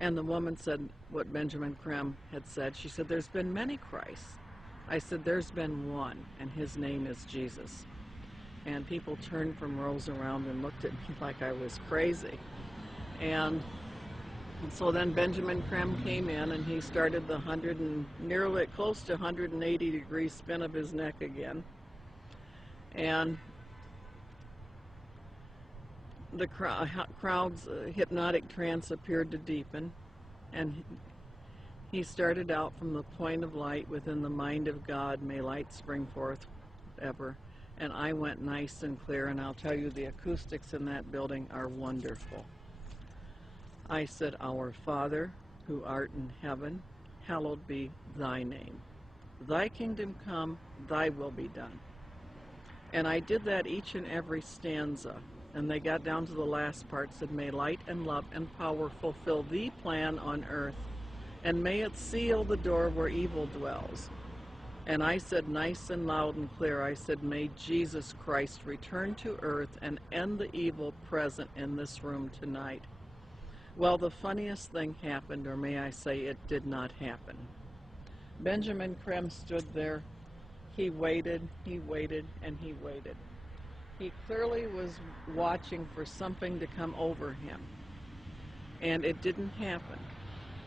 And the woman said what Benjamin Creme had said. She said, there's been many Christs. I said, there's been one, and his name is Jesus. And people turned from rows around and looked at me like I was crazy. And so then Benjamin Creme came in, and he started the nearly close to 180-degree spin of his neck again. And the crowd's hypnotic trance appeared to deepen, and he started out from the point of light within the mind of God, may light spring forth ever. And I went nice and clear, and I'll tell you, the acoustics in that building are wonderful. I said, Our Father, who art in heaven, hallowed be thy name. Thy kingdom come, thy will be done. And I did that each and every stanza. And they got down to the last part, said, may light and love and power fulfill thee plan on earth, and may it seal the door where evil dwells. And I said nice and loud and clear, I said, may Jesus Christ return to earth and end the evil present in this room tonight. Well, the funniest thing happened, or may I say it did not happen. Benjamin Creme stood there. He waited, and he waited. He clearly was watching for something to come over him, and it didn't happen.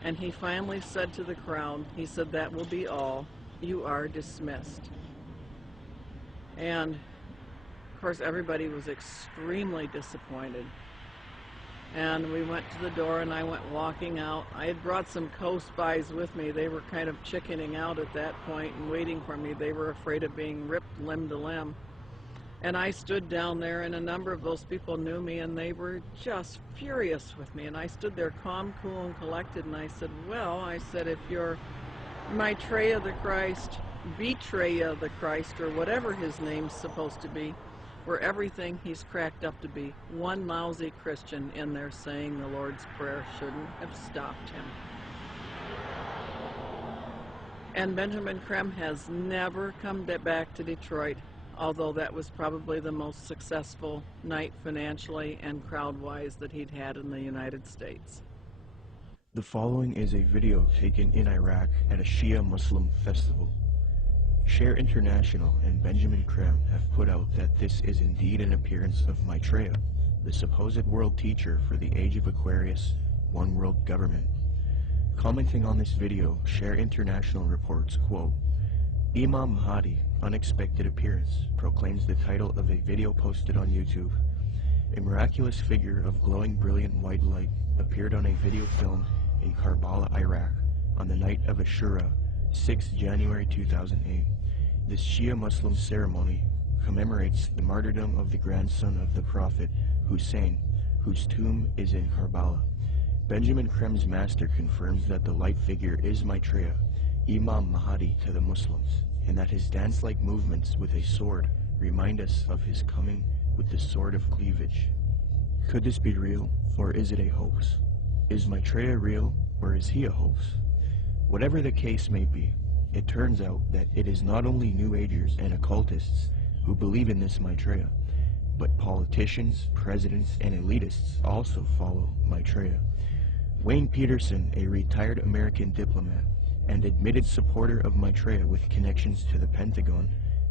And he finally said to the crowd, he said, that will be all. You are dismissed. And of course everybody was extremely disappointed. And we went to the door, and I went walking out. I had brought some co-spies with me. They were kind of chickening out at that point and waiting for me. They were afraid of being ripped limb to limb. And I stood down there, and a number of those people knew me, and they were just furious with me. And I stood there calm, cool, and collected, and I said, well, I said, if you're Maitreya the Christ, Betreya the Christ, or whatever his name's supposed to be, or everything he's cracked up to be, one lousy Christian in there saying the Lord's Prayer shouldn't have stopped him. And Benjamin Creme has never come back to Detroit, although that was probably the most successful night financially and crowd-wise that he'd had in the United States. The following is a video taken in Iraq at a Shia Muslim festival. Share International and Benjamin Creme have put out that this is indeed an appearance of Maitreya, the supposed world teacher for the age of Aquarius, one world government. Commenting on this video, Share International reports, quote, Imam Mahdi, unexpected appearance, proclaims the title of a video posted on YouTube. A miraculous figure of glowing brilliant white light appeared on a video filmed in Karbala, Iraq, on the night of Ashura, 6 January 2008. This Shia Muslim ceremony commemorates the martyrdom of the grandson of the Prophet, Hussein, whose tomb is in Karbala. Benjamin Creme's master confirms that the light figure is Maitreya, Imam Mahdi to the Muslims, and that his dance-like movements with a sword remind us of his coming with the sword of cleavage. Could this be real, or is it a hoax? Is Maitreya real, or is he a hoax? Whatever the case may be, it turns out that it is not only New Agers and occultists who believe in this Maitreya, but politicians, presidents, and elitists also follow Maitreya. Wayne Peterson, a retired American diplomat and admitted supporter of Maitreya with connections to the Pentagon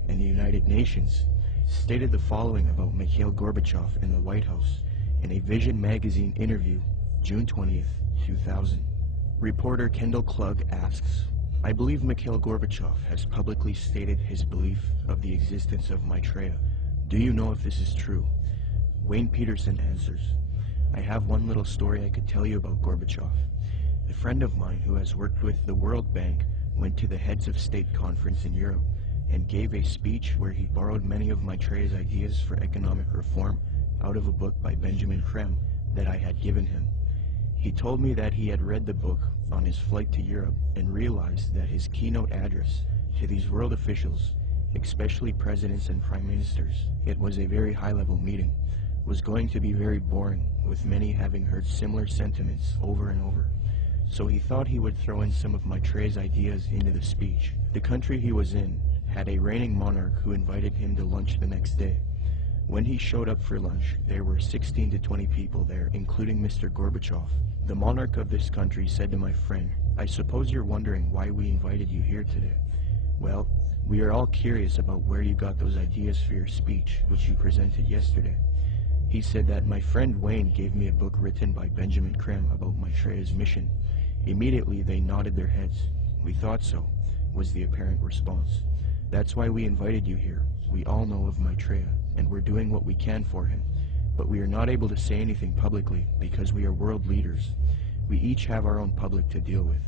and the United Nations, stated the following about Mikhail Gorbachev in the White House in a Vision magazine interview, June 20th, 2000. Reporter Kendall Klug asks, I believe Mikhail Gorbachev has publicly stated his belief of the existence of Maitreya. Do you know if this is true? Wayne Peterson answers, I have one little story I could tell you about Gorbachev. A friend of mine who has worked with the World Bank went to the Heads of State Conference in Europe and gave a speech where he borrowed many of Maitreya's ideas for economic reform out of a book by Benjamin Creme that I had given him. He told me that he had read the book on his flight to Europe and realized that his keynote address to these world officials, especially presidents and prime ministers, it was a very high-level meeting, was going to be very boring, with many having heard similar sentiments over and over. So he thought he would throw in some of Maitreya's ideas into the speech. The country he was in had a reigning monarch who invited him to lunch the next day. When he showed up for lunch, there were 16 to 20 people there, including Mr. Gorbachev, The monarch of this country said to my friend, "I suppose you're wondering why we invited you here today. Well, we are all curious about where you got those ideas for your speech, which you presented yesterday." He said that my friend Wayne gave me a book written by Benjamin Creme about Maitreya's mission. Immediately they nodded their heads. "We thought so," was the apparent response. "That's why we invited you here. We all know of Maitreya, and we're doing what we can for him. But we are not able to say anything publicly because we are world leaders. We each have our own public to deal with."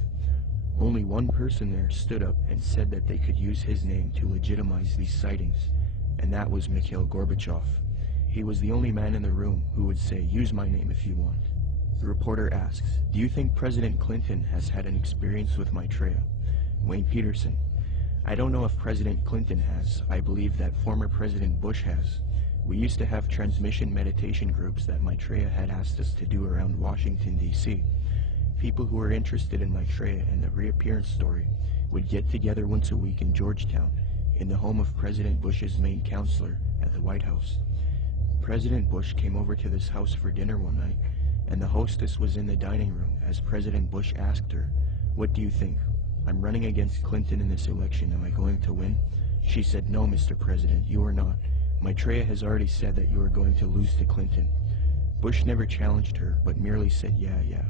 Only one person there stood up and said that they could use his name to legitimize these sightings, and that was Mikhail Gorbachev. He was the only man in the room who would say, "Use my name if you want." The reporter asks, "Do you think President Clinton has had an experience with Maitreya?" Wayne Peterson: "I don't know if President Clinton has. I believe that former President Bush has. We used to have transmission meditation groups that Maitreya had asked us to do around Washington, D.C. People who were interested in Maitreya and the reappearance story would get together once a week in Georgetown, in the home of President Bush's main counselor at the White House. President Bush came over to this house for dinner one night, and the hostess was in the dining room as President Bush asked her, "What do you think? I'm running against Clinton in this election. Am I going to win?" She said, "No, Mr. President, you are not. Maitreya has already said that you are going to lose to Clinton." Bush never challenged her, but merely said, yeah.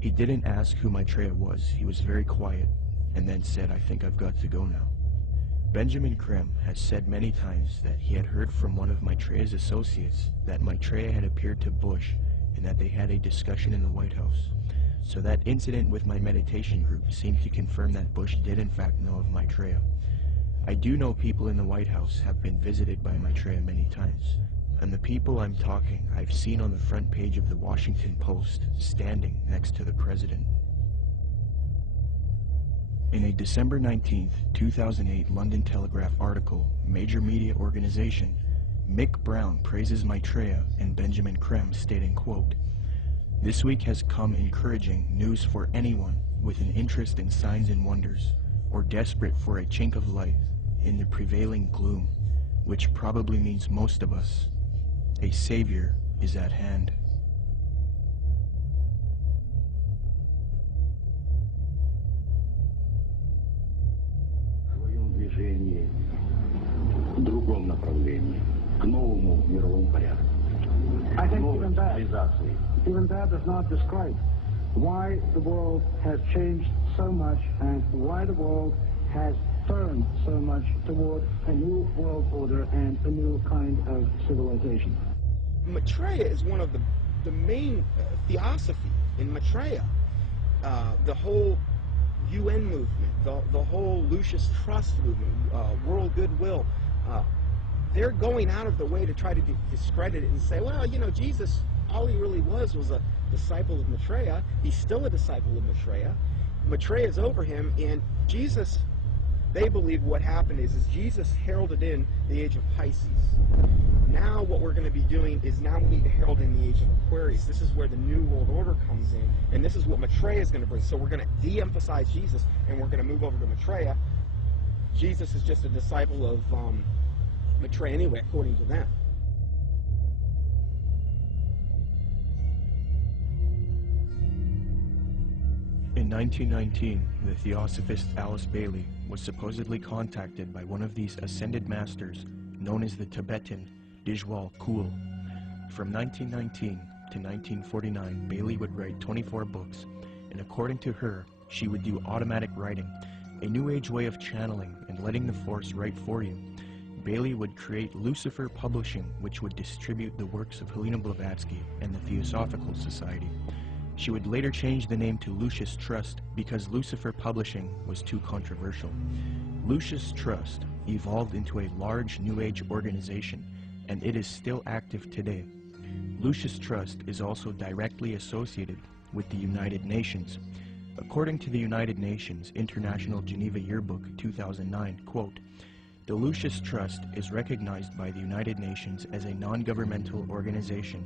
He didn't ask who Maitreya was. He was very quiet, and then said, "I think I've got to go now." Benjamin Creme has said many times that he had heard from one of Maitreya's associates that Maitreya had appeared to Bush and that they had a discussion in the White House. So that incident with my meditation group seemed to confirm that Bush did in fact know of Maitreya. I do know people in the White House have been visited by Maitreya many times, and the people I'm talking I've seen on the front page of the Washington Post, standing next to the president. In a December 19, 2008 London Telegraph article, major media organization, Mick Brown praises Maitreya and Benjamin Creme, stating, quote, "This week has come encouraging news for anyone with an interest in signs and wonders, or desperate for a chink of light in the prevailing gloom, which probably means most of us. A savior is at hand." Другом направлении, к новому мировому порядку. I think even that does not describe why the world has changed so much and why the world has turned so much toward a new world order and a new kind of civilization. Maitreya is one of the main Theosophy in Maitreya. The whole UN movement, the whole Lucis Trust movement, world goodwill, they're going out of the way to try to discredit it and say, well, you know, Jesus, all he really was a disciple of Maitreya. He's still a disciple of Maitreya. Maitreya is over him, and Jesus, they believe what happened is Jesus heralded in the age of Pisces. Now what we're going to be doing is now we need to herald in the age of Aquarius. This is where the New World Order comes in, and this is what Maitreya is going to bring. So we're going to de-emphasize Jesus, and we're going to move over to Maitreya. Jesus is just a disciple of Maitreya anyway, according to them. In 1919, the Theosophist Alice Bailey was supposedly contacted by one of these ascended masters known as the Tibetan Dijwal Kul. From 1919 to 1949, Bailey would write 24 books, and according to her, she would do automatic writing, a new age way of channeling and letting the force write for you. Bailey would create Lucifer Publishing, which would distribute the works of Helena Blavatsky and the Theosophical Society. She would later change the name to Lucis Trust because Lucifer Publishing was too controversial. Lucis Trust evolved into a large New Age organization, and it is still active today. Lucis Trust is also directly associated with the United Nations. According to the United Nations International Geneva Yearbook 2009, quote, "The Lucis Trust is recognized by the United Nations as a non-governmental organization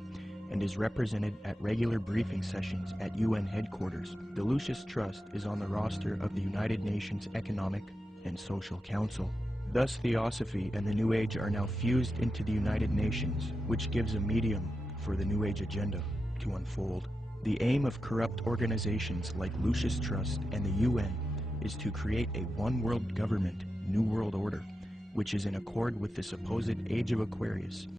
and is represented at regular briefing sessions at UN headquarters. The Lucis Trust is on the roster of the United Nations Economic and Social Council." Thus, Theosophy and the New Age are now fused into the United Nations, which gives a medium for the New Age agenda to unfold. The aim of corrupt organizations like Lucis Trust and the UN is to create a one-world government, New World Order, which is in accord with the supposed Age of Aquarius.